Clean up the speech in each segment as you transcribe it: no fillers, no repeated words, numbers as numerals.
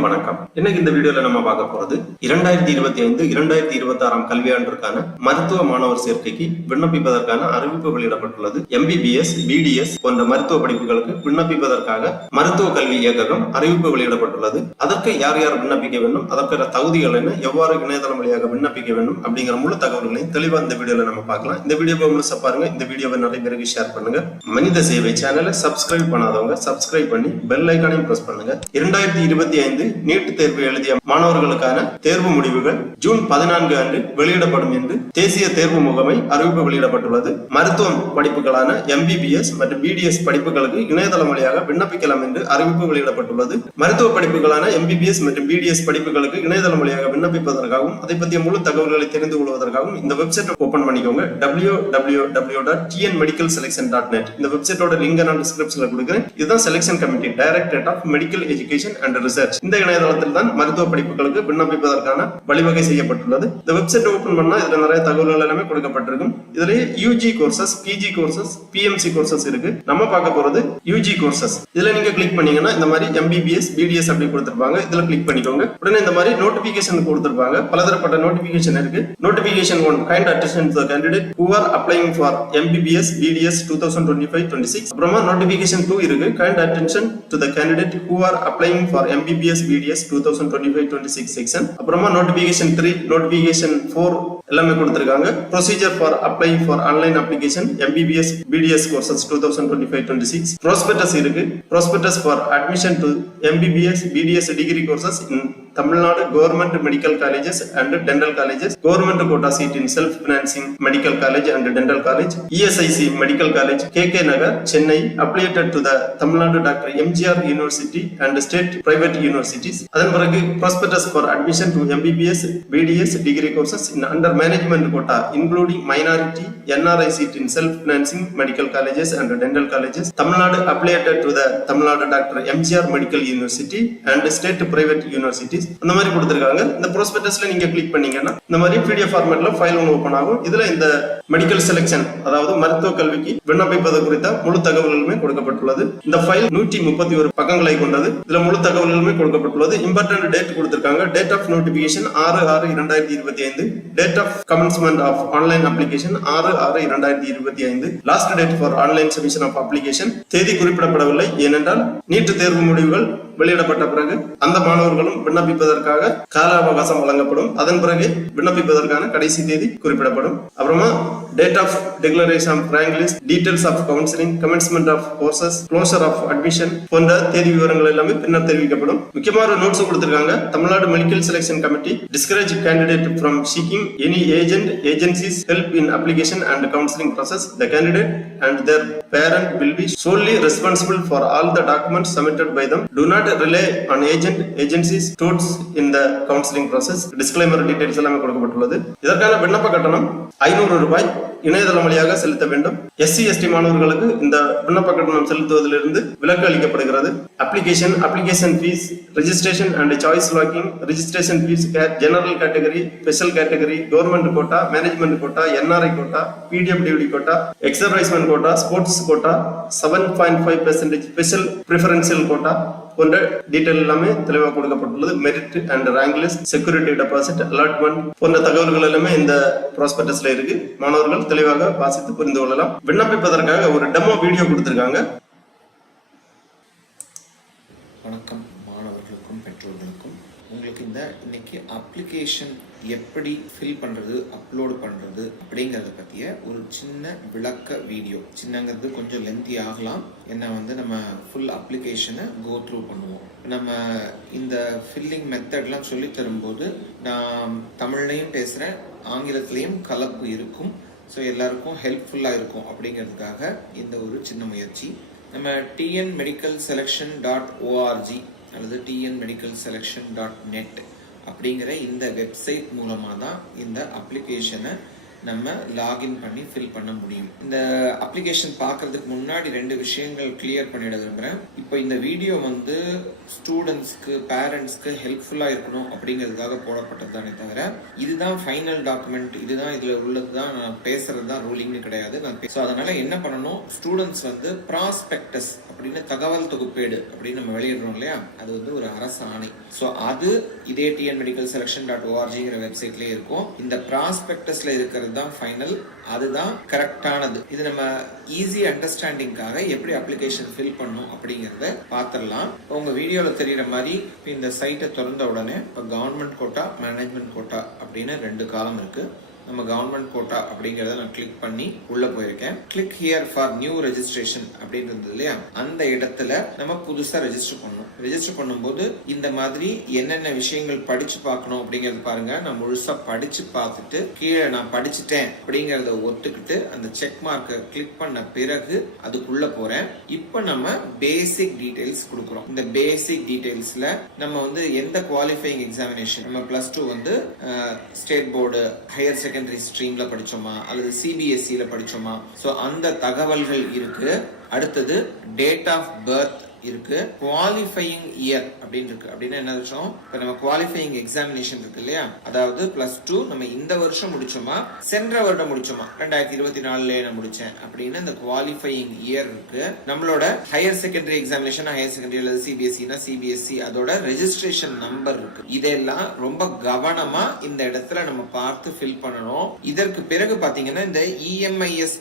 அனைவருக்கும் வணக்கம். இன்னைக்கு இந்த வீடியோல நம்ம பார்க்க போறது 2025-2026 கல்வியாண்டிற்கான மருத்துவ மாணவர் சேர்க்கைக்கு விண்ணப்பிப்பதற்கான அறிவிப்பு வெளியிடப்பட்டுள்ளது. MBBS, BDS போன்ற மருத்துவ படிப்புகளுக்கு விண்ணப்பிப்பதற்காக மருத்துவ கல்வி இயக்ககம் அறிவிப்பு வெளியிடப்பட்டுள்ளது. அதற்கு யார் யார் விண்ணப்பிக்க வேண்டும், அதற்கான தகுதிகள் என்ன, எவ்வாறு இணையதளம் வழியாக விண்ணப்பிக்க வேண்டும் அப்படிங்கிற முழு தகவல்களையும் தெளிவா இந்த வீடியோல நம்ம பார்க்கலாம். இந்த வீடியோவை முழுசா பாருங்க. இந்த வீடியோவை நிறைய பேருக்கு ஷேர் பண்ணுங்க. மனித சேவை சேனலை சப்ஸ்கிரைப் பண்ணாதவங்க சப்ஸ்கிரைப் பண்ணி பெல் ஐகானையும் பிரஸ் பண்ணுங்க. 2025 நீட் தேர்வு எழுதிய மாணவர்களுக்கான தேர்வு முடிவுகள் ஜூன் 14 அன்று வெளியிடப்படும் என்று தேசிய தேர்வு முகமை அறிவிப்பு வெளியிடப்பட்டுள்ளது. மருத்துவம் படிப்புகளான MBBS மற்றும் BDS படிப்புகளுக்கு இணையதளம் வழியாக விண்ணப்பிக்கலாம் என்று அறிவிப்பு வெளியிடப்பட்டுள்ளது. மருத்துவ படிப்புகளான MBBS மற்றும் BDS படிப்புகளுக்கு இணையதளம் வழியாக விண்ணப்பிப்பதற்காகவும் அதை பற்றிய முழு தகவல்களை தெரிந்து கொள்வதற்காகவும் இந்த வெப்சைட் ஓபன் பண்ணிக்கோங்க. www.tnmedicalselection.net. இந்த வெப்சைட்டோட லிங்க் நான் டிஸ்கிரிப்ஷன்ல கொடுக்கிறேன். இதுதான் selection committee, directorate of medical education and research. இந்த இணையதளத்தில் தான் மருத்துவ படிப்புகளுக்கு விண்ணப்பிப்பதற்கான வழிவகை செய்யப்பட்டுள்ளது. இந்த வெப்சைட் ஓபன் பண்ணா இதுல நிறைய தகவல்கள் எல்லாமே கொடுக்கப்பட்டிருக்கும். இதுல UG courses, PG courses, PMC courses இருக்கு. நம்ம பார்க்க போறது UG கோர்சஸ். இதுல நீங்க கிளிக் பண்ணீங்கன்னா இந்த மாதிரி MBBS, BDS அப்படி கொடுத்திருப்பாங்க. இதுல கிளிக் பண்ணிக்கோங்க. உடனே இந்த மாதிரி நோட்டிபிகேஷன் கொடுத்திருப்பாங்க. பலதரப்பட்ட நோட்டிபிகேஷன் இருக்கு. Notification 1, kind attention to the candidate who are applying for MBBS, BDS 2025-26. அப்புறமா நோட்டிபிகேஷன் 2 இருக்கு. Kind attention to the candidate who are applying for MBBS, BDS 2025-26 section. அப்புறமா நோட்டிபிகேஷன் 3, நோட்டிபிகேஷன் 4 எல்லாமே கொடுத்திருக்காங்க. Procedure for applying for online application MBBS, BDS courses 2025-26. Prospectus இருக்கு. Prospectus for admission to MBBS, BDS degree courses in Tamil Nadu government medical colleges and dental colleges, government quota seat in self financing medical college and dental college, ESIC medical college, KK Nagar, Chennai, affiliated to the Tamil Nadu doctor MGR university and state private universities. அதன் பிறகு prospectus for admission to MBBS, BDS degree courses in under management quota including minority NRI seat in self financing medical colleges and dental colleges, Tamil Nadu affiliated to the Tamil Nadu doctor MGR medical university and state private universities. அந்த மாதிரி கொடுத்திருக்காங்க. இந்த ப்ராஸ்பெக்டஸ்ல நீங்க click பண்ணீங்கன்னா இந்த மாதிரி PDF ஃபார்மட்ல file ஒன்று open ஆகும். இதுல இந்த மெடிக்கல் செலக்ஷன், அதாவது மருத்துவ கல்விக்கு விண்ணப்பிப்பது குறித்த முழு தகவல்களுமே கொடுக்கப்பட்டுள்ளது. இந்த ஃபைல் 131 பக்கங்களை கொண்டது. இதுல முழு தகவல்களுமே கொடுக்கப்பட்டுள்ளது. இம்பார்ட்டன்ட் டேட் கொடுத்திருக்காங்க. Date of notification 6/6/2025. Date of commencement of online application 6/6/2025. Last date for online submission of application தேதி குறிப்பிடப்படவில்லை. ஏனென்றால் நீட் தேர்வு முடிவுகள் வெளியிடப்பட்ட பிறகு அந்த மாணவர்களும் விண்ணப்பிப்பதற்காக கால அவகாசம் வழங்கப்படும். அதன் பிறகு விண்ணப்பிப்பதற்கான கடைசி தேதி குறிப்பிடப்படும். அப்புறமா date of declaration of rank list, details of counselling, commencement of courses, closure of admission போன்ற தேதி விவரங்கள் எல்லாமே பின்னர் தெரிவிக்கப்படும். முக்கியமான நோட்ஸ் கொடுத்திருக்காங்க. Tamil Nadu medical selection committee discourage candidate from seeking any agencies help in application and counselling process. The candidate and their parent will be solely responsible for all the documents submitted by them. Do not rely on agencies tools in the counseling process. Disclaimer details எல்லாமே கொடுக்கப்பட்டுள்ளது. இதற்கான விண்ணப்ப கட்டணம் 500 ரூபாய் இணையதளம் வழியாக செலுத்த வேண்டும். SC ST மாணவர்களுக்கு இந்த விண்ணப்ப கட்டணம் செலுத்துவதிலிருந்து விலக்கு அளிக்கப்படுகிறது. Application fee, registration and choice locking, registration fee, general category, special category, government quota, management quota, NRI quota, PWD quota, exservicemen quota, sports quota, 7.5% special preferential quota போன்ற டீடைல் எல்லாமே தெளிவாக கொடுக்கப்பட்டுள்ளது. Merit and rank list, security deposit, allotment போன்ற தகவல்கள் எல்லாமே இந்த ப்ராஸ்பெக்டஸ்ல இருக்கு. மாணவர்கள் தெளிவாக வாசித்து புரிந்து கொள்ளலாம். விண்ணப்பிப்பதற்காக ஒரு டெமோ வீடியோ கொடுத்திருக்காங்க. வணக்கம் மாணவர்களுக்கும் பெற்றோர்களுக்கும். உங்களுக்கு இன்னைக்கு அப்ளிகேஷன் எப்படி ஃபில் பண்ணுறது, அப்லோடு பண்ணுறது அப்படிங்கிறத பற்றிய ஒரு சின்ன விளக்க வீடியோ. சின்னங்கிறது கொஞ்சம் லென்த்தி ஆகலாம். என்ன நம்ம ஃபுல் அப்ளிகேஷனை கோ த்ரூ பண்ணுவோம். நம்ம இந்த ஃபில்லிங் மெத்தட்லாம் சொல்லி தரும்போது நான் தமிழ்லையும் பேசுகிறேன், ஆங்கிலத்திலையும் கலப்பு இருக்கும். ஸோ எல்லாருக்கும் ஹெல்ப்ஃபுல்லாக இருக்கும் அப்படிங்கிறதுக்காக இந்த ஒரு சின்ன முயற்சி. நம்ம tnmedicalselection.org அல்லது tnmedicalselection.net அப்படிங்கிற இந்த வெப்சைட் மூலமாக தான் இந்த அப்ளிகேஷனை நம்ம லாகின் பண்ணி ஃபில் பண்ண முடியும். இந்த அப்ளிகேஷன் பார்க்கறதுக்கு முன்னாடி 2 விஷயங்கள் கிளியர் பண்ணிட விரும்புகிறேன். இப்போ இந்த வீடியோ வந்து ஸ்டூடெண்ட்ஸ்க்கு பேரண்ட்ஸ்க்கு ஹெல்ப்ஃபுல்லாக இருக்கணும் அப்படிங்கிறதுக்காக போடப்பட்டது தானே தவிர இதுதான் ஃபைனல் டாக்குமெண்ட், இதுதான் இதில் உள்ளது தான் நான் பேசுறது தான் ரூலிங்னு கிடையாது. ஸோ அதனால என்ன பண்ணணும், ஸ்டூடெண்ட்ஸ் வந்து ப்ராஸ்பெக்டஸ் அப்படின்னு தகவல் தொகுப்பேடு அப்படின்னு நம்ம வெளியிடுறோம் இல்லையா, அது வந்து ஒரு அரசு ஆணை. ஸோ அது இதே tnmedicalselection.org வெப்சைட்லேயே இருக்கும். இந்த ப்ராஸ்பெக்டஸ்ல இருக்கிறது தான் ஃபைனல், அதுதான் கரெக்டானது. இது நம்ம ஈஸி அண்டர்ஸ்டாண்டிங்காக எப்படி அப்ளிகேஷன் ஃபில் பண்ணும் அப்படிங்கிறத பார்த்துடலாம். உங்க வீடியோல தெரியுற மாதிரி இந்த சைட்டை திறந்த உடனே இப்போ கவர்மெண்ட் கோட்டா, மேனேஜ்மெண்ட் கோட்டா அப்படின்னு 2 காலம் இருக்கு. நம்ம கவர்மெண்ட் கோட்டா அப்படிங்கறத நான் கிளிக் பண்ணி உள்ள போயிருக்கேன். Click here for new registration அப்படின்னு இருந்தது இல்லையா, அந்த இடத்துல நம்ம புதுசா ரெஜிஸ்டர் பண்ணணும். ரெஜிஸ்டர் பண்ணும்போது இந்த மாதிரி என்னென்ன விஷயங்கள் படிச்சு பார்க்கணும் அப்படிங்கறது பாருங்க. நான் முழுசா படிச்சு பார்த்துட்டு கீழே நான் படிச்சுட்டேன் அப்படிங்கறத ஒத்துக்கிட்டு அந்த செக் மார்க்கை கிளிக் பண்ண பிறகு அதுக்குள்ள போறேன். இப்போ நம்ம பேசிக் டீடைல்ஸ் கொடுக்குறோம். இந்த பேசிக் டீடைல்ஸ்ல நம்ம வந்து எந்த குவாலிஃபைங் எக்ஸாமினேஷன், நம்ம +2 வந்து ஸ்டேட் போர்டு ஹையர் செகண்டரி ஸ்ட்ரீம்ல படிச்சோமா அல்லது சிபிஎஸ்இல படிச்சோமா, சோ அந்த தகவல்கள் இருக்கு. அடுத்தது டேட் ஆஃப் பர்த் இருக்கு, குவாலிஃபையிங் இயர் அப்படின்னு இருக்கு. அப்படின்னா என்ன அர்த்தம், இப்ப நம்ம குவாலிஃபையிங் எக்ஸாமினேஷன் இருக்கு இல்லையா, அதாவது +2 நம்ம இந்த வருஷம் முடிச்சோமா சென்ற வருடம் முடிச்சோமா 2024 நான் முடிச்சேன் அப்படின்னு இந்த குவாலிஃபையிங் இயர் இருக்கு. நம்மளோட higher secondary examination higher secondary அல்லது சிபிஎஸ்இனா சிபிஎஸ்இ அதோட ரெஜிஸ்ட்ரேஷன் நம்பர் இருக்கு. இதெல்லாம் ரொம்ப கவனமா இந்த இடத்துல நம்ம பார்த்து ஃபில் பண்ணணும். இதற்கு பிறகு பாத்தீங்கன்னா இந்த இஎம்ஐஎஸ்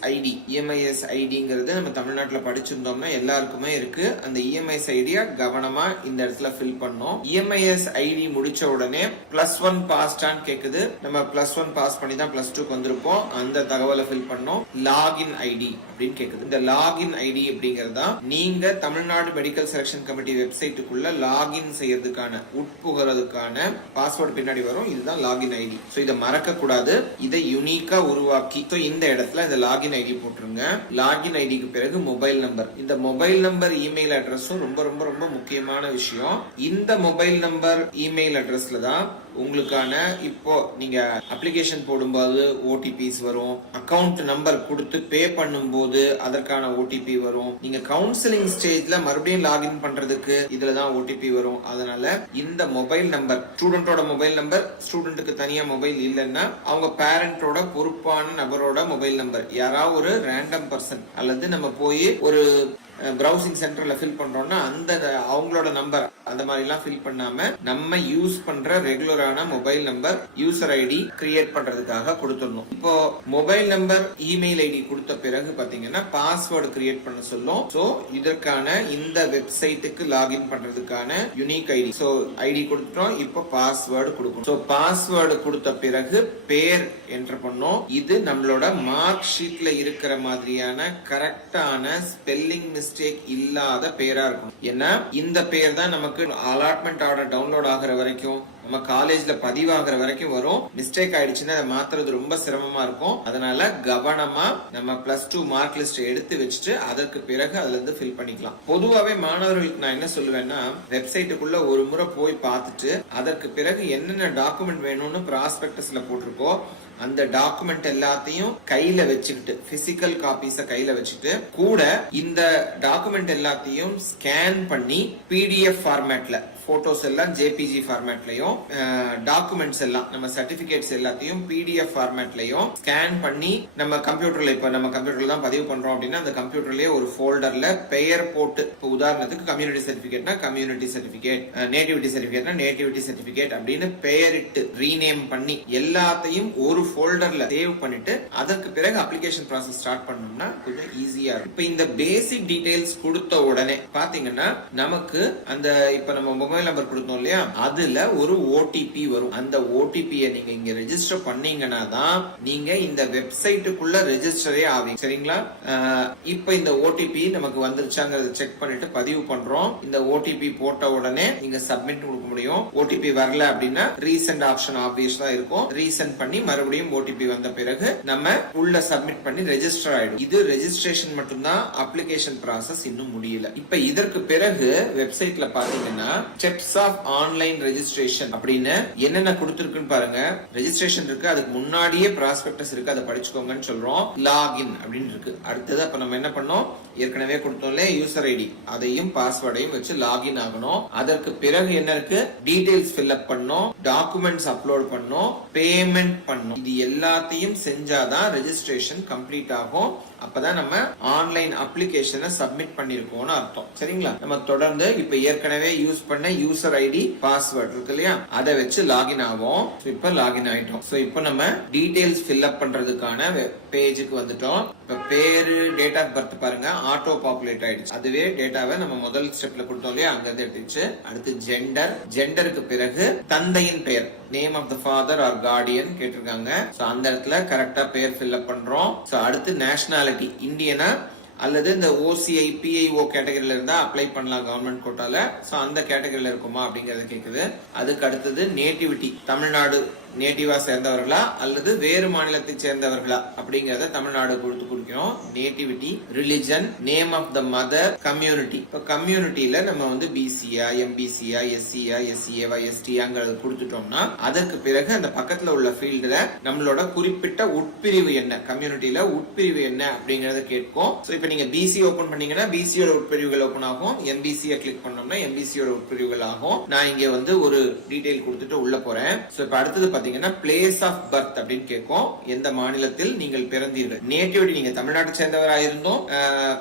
ஐடிங்கிறது நம்ம தமிழ்நாட்டில் படிச்சிருந்தோம்னா எல்லாருக்குமே இருக்கு. அந்த இஎம்ஐஎஸ் ஐடியா கவனமா இந்த இடத்துல ஃபில் பண்ணோம். இஎம்ஐஎஸ் ஐடி முடிச்ச உடனே +1 பாஸ்டான்னு கேக்குது. நம்ம +1 பாஸ் பண்ணி தான் +2க்கு வந்திருப்போம். அந்த தகவலை ஃபில் பண்ணோம். லாகின் ஐடி அப்படின்னு கேக்குது. இந்த லாகின் ஐடி அப்படிங்கறதா நீங்க தமிழ்நாடு மெடிக்கல் செலக்ஷன் கமிட்டி வெப்சைட்டுக்குள்ள லாகின் செய்யறதுக்கான உட்புகிறதுக்கான பாஸ்வேர்டு பின்னாடி வரும். இதுதான் லாகின் ஐடி. சோ இதை மறக்க கூடாது. இதை யூனிக்கா உருவாக்கி இந்த இடத்துல இந்த லாகின் ஐடி போட்டுருங்க. லாகின் ஐடிக்கு பிறகு மொபைல் நம்பர். இந்த மொபைல் நம்பர் இமெயில் அட்ரஸும் ரொம்ப ரொம்ப ரொம்ப முக்கியமான விஷயம். இந்த மொபைல் நம்பர் இமெயில் அட்ரஸ்ல தான் உங்களுக்கான இப்போ நீங்க அப்ளிகேஷன் போடும்போது ஓடிபிஸ் வரும், அக்கவுண்ட் நம்பர் கொடுத்து பே பண்ணும்போது அதற்கான ஓடிபி வரும், நீங்க கவுன்சிலிங் ஸ்டேஜ்ல மறுபடியும் லாகின் பண்றதுக்கு இதுலதான் ஓடிபி வரும். அதனால இந்த மொபைல் நம்பர் ஸ்டூடெண்டோட மொபைல் நம்பர், ஸ்டூடெண்ட்டுக்கு தனியா மொபைல் இல்லைன்னா அவங்க பேரண்டோட பொறுப்பான நபரோட மொபைல் நம்பர், யாராவது ஒரு ரேண்டம் பர்சன் அல்லது நம்ம போய் ஒரு பிரவுசிங் சென்டர்ல ஃபில் பண்றோம்னா அந்த அவங்களோட நம்பர் அந்த மாதிரி எல்லாம் ஃபில் பண்ணாம நம்ம யூஸ் பண்ற ரெகுலரான mobile number user ID create பண்றதுக்காக கொடுத்துடணும். இப்போ மொபைல் நம்பர் இமெயில் ஐடி கொடுத்த பிறகு பாத்தீங்கன்னா பாஸ்வேர்டு கிரியேட் பண்ண சொல்லும். சோ இதற்கான இந்த வெப்சைட்டுக்கு லாகின் பண்றதுக்கான யூனிக் ஐடி, சோ ஐடி கொடுத்துட்டோம். இப்போ பாஸ்வேர்டு கொடுக்கணும். சோ பாஸ்வேர்டு கொடுத்த பிறகு பேர் என்டர் பண்ணோம். இது நம்மளோட மார்க் ஷீட்ல இருக்கிற மாதிரியான கரெக்டான ஸ்பெல்லிங் மிஸ்டேக் இல்லாத பேரா இருக்கும். ஏன்னா இந்த பேர் தான் நமக்கு அலாட்மெண்ட் ஆர்டர் டவுன்லோட் ஆகிற வரைக்கும் நம்ம காலேஜ்ல பதிவாகிற வரைக்கும் வரும். மிஸ்டேக் ஆயிடுச்சுன்னா அதை மாத்துறது ரொம்ப சிரமமா இருக்கும். அதனால கவனமா நம்ம +2 மார்க் லிஸ்ட் எடுத்து வச்சுட்டு அதற்கு பிறகு அதுல இருந்து ஃபில் பண்ணிக்கலாம். பொதுவாவே மாணவர்களுக்கு நான் என்ன சொல்லுவேன்னா, வெப்சைட்டுக்குள்ள ஒரு முறை போய் பார்த்துட்டு அதற்கு பிறகு என்னென்ன டாக்குமெண்ட் வேணும்னு ப்ராஸ்பெக்டஸ்ல போட்டிருக்கோ அந்த டாக்குமெண்ட் எல்லாத்தையும் கையில வச்சுக்கிட்டு, பிசிக்கல் காப்பீஸ கையில வச்சுட்டு கூட இந்த டாக்குமெண்ட் எல்லாத்தையும் ஸ்கேன் பண்ணி பிடிஎஃப் ஃபார்மேட்ல, போட்டோஸ் எல்லாம் ஜேபிஜி ஃபார்மேட்லயும், டாக்குமெண்ட்ஸ் எல்லாம் நம்ம சர்டிபிகேட்ஸ் எல்லாத்தையும் பிடிஎஃப் ஃபார்மேட்லயும் ஸ்கேன் பண்ணி நம்ம கம்ப்யூட்டர்ல, இப்ப நம்ம கம்ப்யூட்டர்ல தான் பதிவு பண்றோம் அப்படின்னா அந்த கம்ப்யூட்டர்லயே ஒரு ஃபோல்டர்ல பெயர் போட்டு, இப்போ உதாரணத்துக்கு கம்யூனிட்டி சர்டிபிகேட்னா கம்யூனிட்டி சர்டிபிகேட், நேட்டிவிட்டி சர்டிபிகேட்னா நேட்டிவிட்டி சர்டிபிகேட் அப்படின்னு பெயரிட்டு ரீநேம் பண்ணி எல்லாத்தையும் ஒரு ஃபோல்டர்ல சேவ் பண்ணிட்டு அதற்கு பிறகு அப்ளிகேஷன் ப்ராசஸ் ஸ்டார்ட் பண்ணோம்னா கொஞ்சம் ஈஸியா இருக்கும். இப்போ இந்த பேசிக் டீடைல்ஸ் கொடுத்த உடனே பாத்தீங்கன்னா நமக்கு அந்த இப்ப நம்ம மொபைல் நம்பர் கொடுத்தோம் இல்லையா, அதுல ஒரு ஓடிபி வரும். அந்த ஓடிபியை நீங்க இங்க ரெஜிஸ்டர் பண்ணீங்கன்னா தான் நீங்க இந்த வெப்சைட்டுக்குள்ள ரெஜிஸ்டரே ஆவீங்க. சரிங்களா? இப்ப இந்த ஓடிபி நமக்கு வந்துருச்சாங்கிறத செக் பண்ணிட்டு பதிவு பண்றோம். இந்த ஓடிபி போட்ட உடனே நீங்க சப்மிட் கொடுக்க முடியும். முடியும். ஓடிபி வரல அப்படின்னா ரீசெண்ட் ஆப்ஷன் ஆப்வியஸா இருக்கும். ரீசெண்ட் பண்ணி மறுபடியும் ஓடிபி வந்த பிறகு நம்ம உள்ள சப்மிட் பண்ணி ரெஜிஸ்டர் ஆயிடும். இது ரெஜிஸ்ட்ரேஷன் மட்டும்தான், அப்ளிகேஷன் ப்ராசஸ் இன்னும் முடியல. இப்ப இதற்கு பிறகு வெப்சைட்ல பாத்தீங்கன்னா ஸ்டெப்ஸ் ஆஃப் ஆன்லைன் ரெஜிஸ்ட்ரேஷன் அப்படின்னு என்னென்ன கொடுத்திருக்குன்னு பாருங்க. ரெஜிஸ்ட்ரேஷன் இருக்கு, அதுக்கு முன்னாடியே ப்ராஸ்பெக்டஸ் இருக்கு, அதை படிச்சுக்கோங்கன்னு சொல்றோம். லாகின் அப்படின்னு இருக்கு. அடுத்தது அப்ப நம்ம என்ன பண்ணோம், ஏற்கனவே கொடுத்தோம்ல யூசர் ஐடி, அதையும் பாஸ்வேர்டையும் வச்சு லாகின் ஆகணும். அதற்கு பிறகு என்ன இருக்கு, டீடைல்ஸ் ஃபில் அப் பண்ணோம், டாக்குமெண்ட்ஸ் அப்லோட் பண்ணோம், பேமெண்ட் பண்ணோம். இது எல்லாத்தையும் செஞ்சாதான் ரெஜிஸ்ட்ரேஷன் கம்ப்ளீட் ஆகும். அப்பதான் நம்ம ஆன்லைன் அப்ளிகேஷனை சப்மிட் பண்ணிருக்கோம்னு அர்த்தம். சரிங்களா? நம்ம தொடர்ந்து இப்ப ஏற்கனவே யூஸ் பண்ண யூசர் ஐடி பாஸ்வேர்ட் இருக்கு இல்லையா, அதை வச்சு லாகின் ஆகும். இப்ப லாகின் ஆயிட்டோம். சோ இப்போ நம்ம டீடைல்ஸ் ஃபில் அப் பண்றதுக்கான பேஜுக்கு வந்துட்டோம். இப்ப பேரு, டேட் ஆஃப் பர்த் பாருங்க ஆட்டோ பாப்புலேட் ஆயிடுச்சு. அதுவே டேட்டாவை நம்ம முதல் ஸ்டெப்ல கொடுத்தோம் இல்லையா, அங்க இருந்து எடுத்துச்சு. அடுத்து ஜெண்டர், ஜெண்டருக்கு பிறகு தந்தையின் பெயர், name of the father or guardian கேட்டிருக்காங்க. சோ அந்த இடத்துல கரெக்டா பேர் ஃபில் அப் பண்றோம். சோ அடுத்து நேஷனாலிட்டி, இந்தியனா அல்லது இந்த ஓசிஐ பிஐஓ கேட்டகரியில இருந்தா அப்ளை பண்ணலாம் கவர்மெண்ட் கோட்டால. சோ அந்த கேட்டகரியில இருக்குமா அப்படிங்கறத கேக்குது. அதுக்கு அடுத்தது நேட்டிவிட்டி, தமிழ்நாடு நேட்டிவா சேர்ந்தவர்களா அல்லது வேறு மாநிலத்தை சேர்ந்தவர்களா அப்படிங்கறத தமிழ்நாடு கொடுத்து குடிக்கிறோம். Nativity, religion, name of the mother, community. இப்ப கம்யூனிட்டியில நம்ம வந்து பிசியா, எம்பிசியா, எஸ்சியா, எஸ்சிஏவா, எஸ்டியாங்கிறது கொடுத்துட்டோம்னா அதற்கு பிறகு அந்த பக்கத்துல உள்ள ஃபீல்டுல நம்மளோட குறிப்பிட்ட உட்பிரிவு என்ன, கம்யூனிட்டியில உட்பிரிவு என்ன அப்படிங்கறத கேட்கும். சோ இப்ப நீங்க பிசி ஓபன் பண்ணீங்கன்னா பிசியோட உட்பிரிவுகள் ஓபன் ஆகும். எம்பிசியை கிளிக் பண்ணோம்னா எம்பிசியோட உட்பிரிவுகள் ஆகும். நான் இங்க வந்து ஒரு டீடைல் கொடுத்துட்டு உள்ள போறேன். சோ இப்ப அடுத்தது பாத்தீங்கன்னா பிளேஸ் ஆஃப் பர்த் அப்படின்னு கேட்கும். எந்த மாநிலத்தில் நீங்கள் பிறந்தீர்கள். நேட்டிவிட்டி, நீங்க தமிழ்நாட்டை சேர்ந்தவராக இருந்தோம்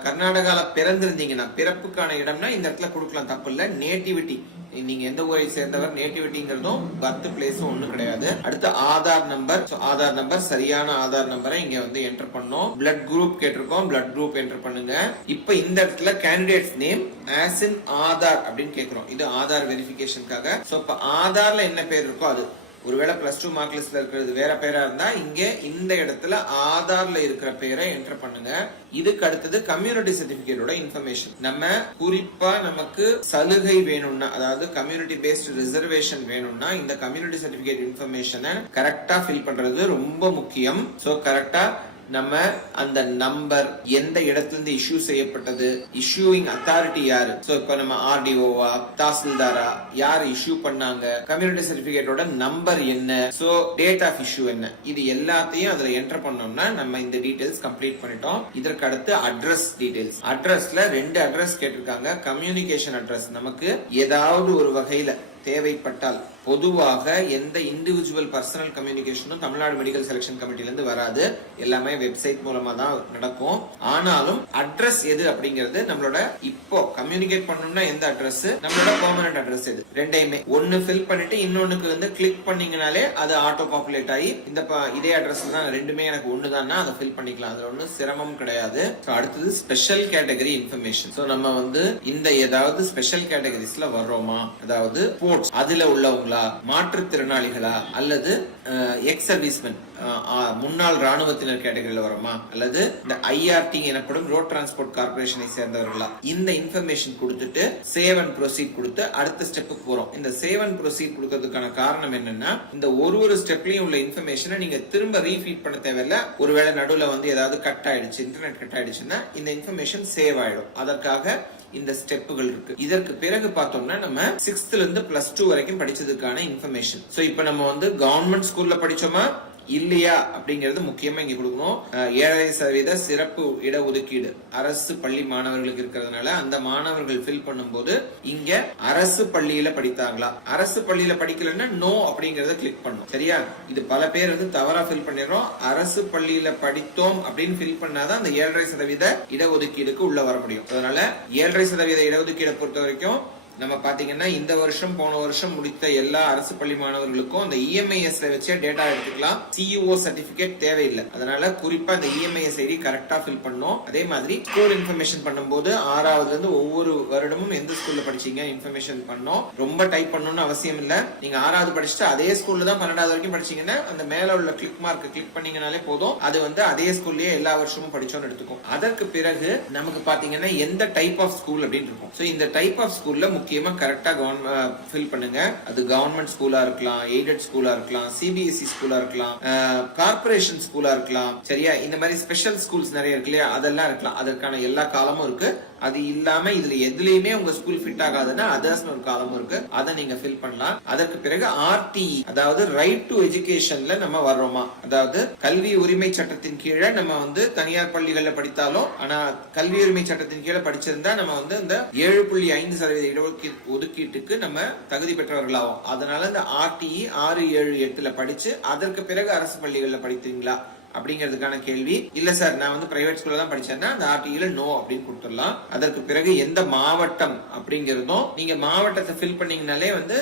கர்நாடகால பிறந்திருந்தீங்கன்னா பிறப்புக்கான இடம்னா இந்த இடத்துல கொடுக்கலாம், தப்பு இல்ல. நேட்டிவிட்டி, நீங்க எந்த ஊரை சேர்ந்தவர், நேட்டிவிட்டிங்கிறதும் பர்த் பிளேஸும் ஒண்ணு கிடையாது. அடுத்து ஆதார் நம்பர், ஆதார் நம்பர் சரியான ஆதார் நம்பரை இங்க வந்து என்டர் பண்ணோம். பிளட் குரூப் கேட்டிருக்கோம், பிளட் குரூப் என்டர் பண்ணுங்க. இப்ப இந்த இடத்துல candidates name as in Aadhaar அப்படின்னு கேக்குறோம். இது ஆதார் வெரிஃபிகேஷனுக்காக. சோ இப்ப ஆதார்ல என்ன பேர் இருக்கோ அது, ஒருவேளை பிளஸ் 2 மார்க் லிஸ்ட்ல இருக்கிறது வேற பேரா இருந்தா இங்க இந்த இடத்துல ஆதார்ல இருக்கிற பேரை என்டர் பண்ணுங்க. இதுக்கு அடுத்தது கம்யூனிட்டி சர்டிபிகேட்டோட இன்ஃபர்மேஷன். நம்ம குறிப்பா நமக்கு சலுகை வேணும்னா, அதாவது கம்யூனிட்டி பேஸ்ட் ரிசர்வேஷன் வேணும்னா இந்த கம்யூனிட்டி சர்டிபிகேட் இன்ஃபர்மேஷனை கரெக்டா ஃபில் பண்றது ரொம்ப முக்கியம். சோ கரெக்டா நம்ம அந்த நம்பர், எந்த இடத்துல இருந்து இஷ்யூ செய்யப்பட்டது, இஷ்யூயிங் அத்தாரிட்டி யாரு, சோ இப்ப நம்ம ஆர்டிஓவா, தாசில்தாரா, யார் இஷ்யூ பண்ணாங்க, கம்யூனிட்டி சர்டிபிகேட்டோட நம்பர் என்ன, சோ டேட் ஆஃப் இஷ்யூ என்ன, இது எல்லாத்தையும் அதுல என்டர் பண்ணோம்னா நம்ம இந்த டீடைல்ஸ் கம்ப்ளீட் பண்ணிட்டோம். இதற்கு அடுத்து அட்ரஸ் டீடைல்ஸ். அட்ரஸ்ல 2 அட்ரஸ் கேட்டிருக்காங்க. கம்யூனிகேஷன் அட்ரஸ், நமக்கு ஏதாவது ஒரு வகையில தேவைப்பட்டால், பொதுவாக எந்த இண்டிவிஜுவல் பர்சனல் கம்யூனிகேஷனும் தமிழ்நாடு மெடிக்கல் செலக்ஷன் கமிட்டில இருந்து வராது, எல்லாமே வெப்சைட் மூலமா தான் நடக்கும். ஆனாலும் அட்ரஸ் எது அப்படிங்கிறது நம்மளோட இப்போ கம்யூனிகேட் பண்ணணும்னா எந்த அட்ரஸ், நம்மளோட பெர்மனன்ட் அட்ரஸ் எது, ரெண்டையுமே ஒன்னு ஃபில் பண்ணிட்டு இன்னொன்னுக்கு வந்து கிளிக் பண்ணீங்கனாலே அது ஆட்டோ பாப்புலேட் ஆகி இந்த இதே அட்ரஸ் தான், ரெண்டுமே எனக்கு ஒண்ணுதான், அதை ஃபில் பண்ணிக்கலாம். அதுல ஒன்னும் சிரமம் கிடையாது. அடுத்தது ஸ்பெஷல் கேட்டகரி இன்ஃபர்மேஷன். சோ நம்ம வந்து இந்த ஏதாவது ஸ்பெஷல் கேட்டகரிஸ்ல வர்றோமா, அதாவது அதுல உள்ளவங்களா, மாற்றுத்திறனாளிகளா, அல்லது எக்ஸ் சர்வீஸ்மென், முன்னாள் ராணுவத்தினர் கேட்டகரியில வருமா, அல்லது இந்த ஐஆர்டி எனப்படும் ரோட் டிரான்ஸ்போர்ட் கார்பரேஷனை சேர்ந்தவர்களா, இந்த இன்ஃபர்மேஷன் கொடுத்துட்டு சேவ் அண்ட் ப்ரொசீட் கொடுத்து அடுத்த ஸ்டெப்புக்கு போறோம். இந்த சேவ் அண்ட் ப்ரொசீட் கொடுக்கிறதுக்கான காரணம் என்னன்னா, இந்த ஒரு ஸ்டெப்லயும் உள்ள இன்ஃபர்மேஷனை நீங்க திரும்ப ரீஃபீட் பண்ண தேவையில்ல. ஒருவேளை நடுவுல வந்து ஏதாவது கட் ஆயிடுச்சு, இன்டர்நெட் கட் ஆயிடுச்சுன்னா இந்த இன்ஃபர்மேஷன் சேவ் ஆயிடும். அதற்காக இந்த ஸ்டெப்புகள் இருக்கு. இதற்கு பிறகு பார்த்தோம்னா நம்ம 6th ல இருந்து +2 வரைக்கும் படிச்சதுக்கான இன்ஃபர்மேஷன். சோ இப்போ நம்ம வந்து கவர்மெண்ட் ஸ்கூல்ல படிச்சோமா இல்லையா அப்படிங்கிறது முக்கியமா இங்க கொடுக்கணும். 7% சிறப்பு இடஒதுக்கீடு அரசு பள்ளி மாணவர்களுக்கு இருக்கிறதுனால அந்த மாணவர்கள் ஃபில் பண்ணும்போது இங்க அரசு பள்ளியில படித்தாங்களா, அரசு பள்ளியில படிக்கலன்னா நோ அப்படிங்கறத கிளிக் பண்ணும். சரியா? இது பல பேர் வந்து தவறா ஃபில் பண்ணிடுறோம். அரசு பள்ளியில படித்தோம் அப்படின்னு ஃபில் பண்ணாதான் அந்த 7% இடஒதுக்கீடுக்கு உள்ள வர முடியும். அதனால 7% இடஒதுக்கீடை பொறுத்த வரைக்கும் நம்ம பாத்தீங்கன்னா இந்த வருஷம் போன வருஷம் முடித்த எல்லா அரசு பள்ளி மாணவர்களுக்கும் அந்த இஎம்ஐஎஸ் வச்சே டேட்டா எடுத்துக்கலாம். சிஇஓ சர்டிபிகேட் தேவையில்லை. அதனால குறிப்பா இந்த இஎம்ஐஎஸ் ஐடி கரெக்டா ஃபில் பண்ணோம். அதே மாதிரி ஸ்கூல் இன்ஃபர்மேஷன் பண்ணும்போது 6வது இருந்து ஒவ்வொரு வருடமும் எந்த ஸ்கூல்ல படிச்சீங்க இன்ஃபர்மேஷன் பண்ணோம். ரொம்ப டைப் பண்ணணும்னு அவசியம் இல்ல. நீங்க 6வது படிச்சுட்டு அதே ஸ்கூல்ல தான் 12வது வரைக்கும் படிச்சீங்கன்னா அந்த மேல உள்ள கிளிக் மார்க் கிளிக் பண்ணீங்கனாலே போதும். அது வந்து அதே ஸ்கூல்லயே எல்லா வருஷமும் படிச்சோம்னு எடுத்துக்கும். அதற்கு பிறகு நமக்கு பாத்தீங்கன்னா எந்த டைப் ஆஃப் ஸ்கூல் அப்படின்னு இருக்கும். சோ இந்த டைப் ஆஃப் ஸ்கூல்ல முக்கியமா கரெக்டா ஃபில் பண்ணுங்க. அது கவர்மெண்ட் ஸ்கூலா இருக்கலாம், எய்டட் ஸ்கூலா இருக்கலாம், சிபிஎஸ்இ ஸ்கூலா இருக்கலாம், கார்பரேஷன் ஸ்கூலா இருக்கலாம். சரியா? இந்த மாதிரி ஸ்பெஷல் ஸ்கூல்ஸ் நிறைய இருக்கு இல்லையா, அதெல்லாம் இருக்கலாம். அதற்கான எல்லா காலமும் இருக்கு. அது இல்லாம இதுல எதுலயுமே உங்க ஸ்கூல் ஃபிட் ஆகாதுன்னா அதர்ஸ்னு ஒரு காலமும் இருக்கு, அதை நீங்க ஃபில் பண்ணலாம். அதற்கு பிறகு ஆர்டிஇ, அதாவது ரைட் டு எஜுகேஷன்ல நம்ம வர்றோமா, அதாவது கல்வி உரிமை சட்டத்தின் கீழே நம்ம வந்து தனியார் பள்ளிகள்ல படித்தாலும், ஆனா கல்வி உரிமை சட்டத்தின் கீழே படிச்சிருந்தா நம்ம வந்து இந்த 7.5% இடஒதுக்கீட்டுக்கு நம்ம தகுதி பெற்றவர்களாகும். அதனால இந்த ஆர்டிஇ 6, 7, 8ல படிச்சு அதற்கு பிறகு அரசு பள்ளிகள்ல படித்தீங்களா அப்படிங்கிறதுக்கான கேள்வி. இல்ல சார் நான் வந்து பிரைவேட் ஸ்கூல்ல தான் படிச்சேன்னா அந்த ஆர்டிஇல நோ அப்படின்னு கொடுத்துடலாம். அதற்கு பிறகு எந்த மாவட்டம் அப்படிங்கிறதும், நீங்க மாவட்டத்தை ஃபில் பண்ணீங்கனாலே வந்து